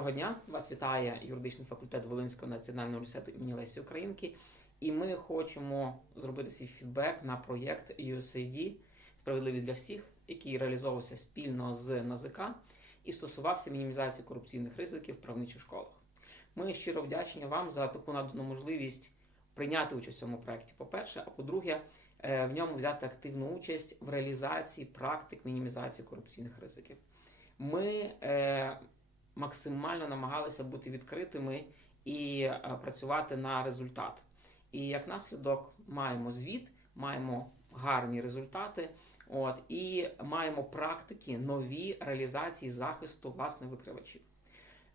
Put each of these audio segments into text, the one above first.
Доброго дня! Вас вітає юридичний факультет Волинського національного університету імені Лесі Українки. І ми хочемо зробити свій фідбек на проєкт USAID Справедливість для всіх, який реалізовувався спільно з НАЗК і стосувався мінімізації корупційних ризиків в правничих школах. Ми щиро вдячні вам за таку надану можливість прийняти участь в цьому проєкті. По-перше, а по-друге, е, в ньому взяти активну участь в реалізації практик мінімізації корупційних ризиків. Ми е, максимально намагалися бути відкритими і е, працювати на результат. І як наслідок маємо звіт, маємо гарні результати. От і маємо практики нові реалізації захисту власне викривачів.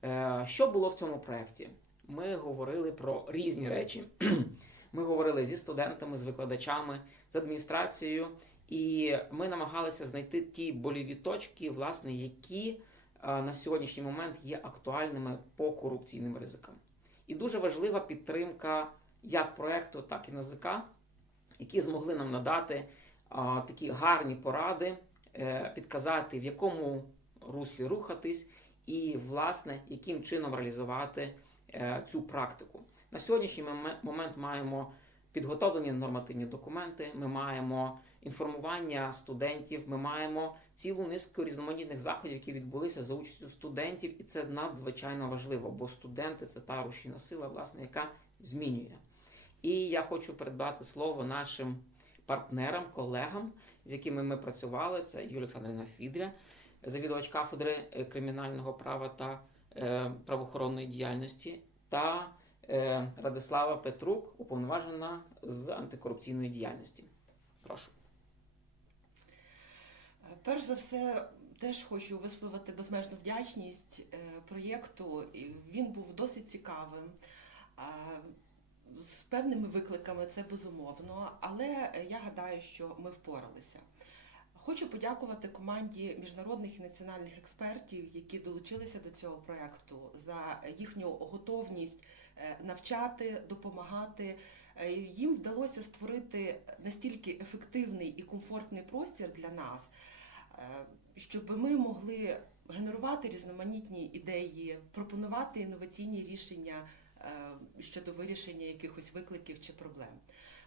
Е, що було в цьому проєкті? Ми говорили про різні речі. Ми говорили зі студентами, з викладачами, з адміністрацією, і ми намагалися знайти ті боліві точки, власне, які на сьогоднішній момент є актуальними по корупційним ризикам. І дуже важлива підтримка як проекту, так і НАЗК, які змогли нам надати а, такі гарні поради, е, підказати, в якому руслі рухатись, і, власне, яким чином реалізувати е, цю практику. На сьогоднішній момент маємо підготовлені нормативні документи, ми маємо інформування студентів, ми маємо цілу низку різноманітних заходів, які відбулися за участю студентів, і це надзвичайно важливо, бо студенти це та рушійна сила, власне, яка змінює. І я хочу передати слово нашим партнерам, колегам, з якими ми працювали. Це Юлія Олександрівна Фідря, завідувач кафедри е, кримінального права та е, правоохоронної діяльності, та Радислава Петрук, уповноважена з антикорупційної діяльності. Прошу. Перш за все, теж хочу висловити безмежну вдячність е, проєкту. Він був досить цікавим. З певними викликами це безумовно, але е, я гадаю, що ми впоралися. Хочу подякувати команді міжнародних і національних експертів, які долучилися до цього проєкту, за їхню готовність е, навчати, допомагати. Е, Їм вдалося створити настільки ефективний і комфортний простір для нас, е, щоб ми могли генерувати різноманітні ідеї, пропонувати інноваційні рішення е, щодо вирішення якихось викликів чи проблем.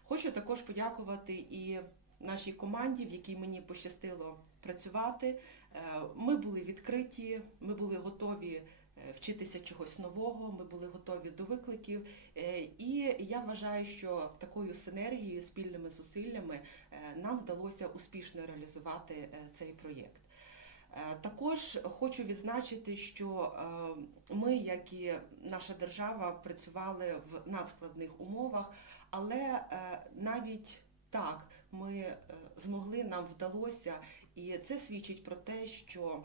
Хочу також подякувати і нашій команді, в якій мені пощастило працювати. Е, Ми були відкриті, ми були готові е, вчитися чогось нового, ми були готові до викликів. Е, І я вважаю, що такою синергією, спільними зусиллями е, нам вдалося успішно реалізувати е, цей проєкт. Е, Також хочу відзначити, що е, ми, як і наша держава, працювали в надскладних умовах, але е, навіть так ми е, змогли, нам вдалося, і це свідчить про те, що е,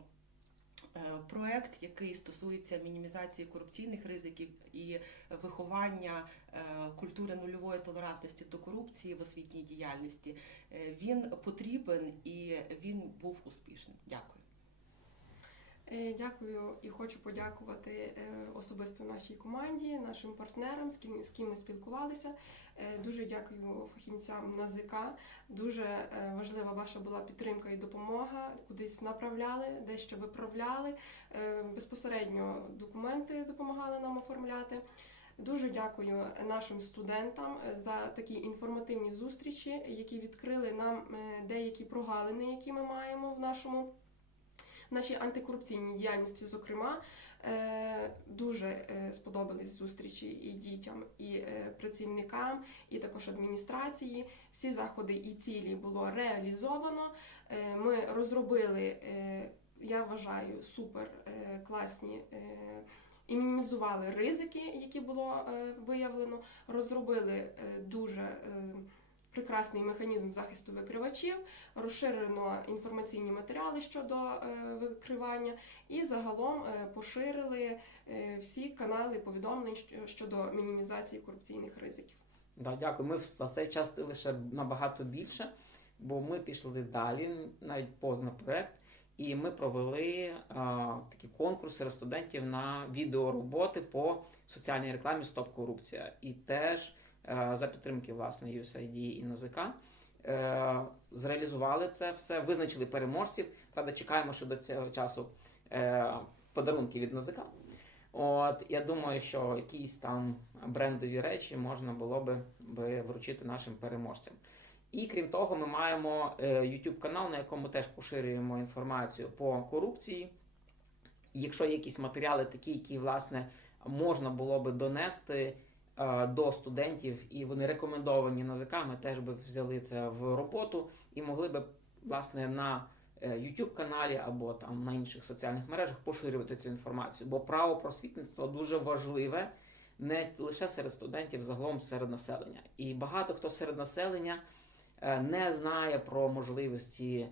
проект, який стосується мінімізації корупційних ризиків і виховання е, культури нульової толерантності до корупції в освітній діяльності, е, він потрібен і він був успішним. Дякую. Е, Дякую і хочу подякувати е, особисто нашій команді, нашим партнерам, з ким, з ким ми спілкувалися. Е, Дуже дякую фахівцям НАЗК. Дуже важлива ваша була підтримка і допомога. Кудись направляли, дещо виправляли. Безпосередньо документи допомагали нам оформляти. Дуже дякую нашим студентам за такі інформативні зустрічі, які відкрили нам деякі прогалини, які ми маємо в нашому нашій антикорупційній діяльності, зокрема, е, дуже е, сподобались зустрічі і дітям, і е, працівникам, і також адміністрації. Всі заходи і цілі було реалізовано. Ми розробили, я вважаю, супер класні. І мінімізували ризики, які було виявлено, розробили дуже прекрасний механізм захисту викривачів, розширено інформаційні матеріали щодо е, викривання, і загалом е, поширили е, всі канали повідомлень щодо мінімізації корупційних ризиків. Да, дякую. Ми за цей час лише набагато більше, бо ми пішли далі, навіть позна проект, і ми провели а, такі конкурси студентів на відеороботи по соціальній рекламі Стоп корупція. І теж за підтримки власне USAID і НАЗК е, зреалізували це все, визначили переможців. Правда, чекаємо, що до цього часу е, подарунки від НАЗК. От я думаю, що якісь там брендові речі можна було би, би вручити нашим переможцям. І крім того, ми маємо е, YouTube канал, на якому теж поширюємо інформацію по корупції. Якщо є якісь матеріали, такі, які власне можна було би донести е, до студентів, і вони рекомендовані НАЗК, ми теж би взяли це в роботу і могли би власне на е, YouTube каналі або там на інших соціальних мережах поширювати цю інформацію. Бо право просвітництва дуже важливе не лише серед студентів, загалом серед населення. І багато хто серед населення е, не знає про можливості е,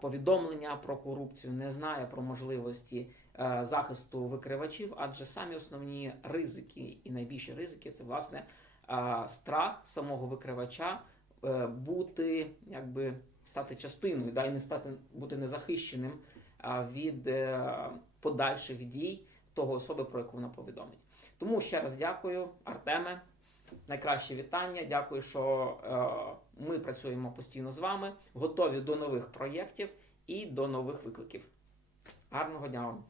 повідомлення про корупцію, не знає про можливості е, захисту викривачів, адже самі основні ризики і найбільші ризики це власне е, страх самого викривача е, бути якби стати частиною, да, і не стати бути незахищеним від е, подальших дій того особи, про яку вона повідомить. Тому ще раз дякую, Артеме. Найкраще вітання. Дякую, що е, ми працюємо постійно з вами, готові до нових проєктів і до нових викликів. Гарного дня вам!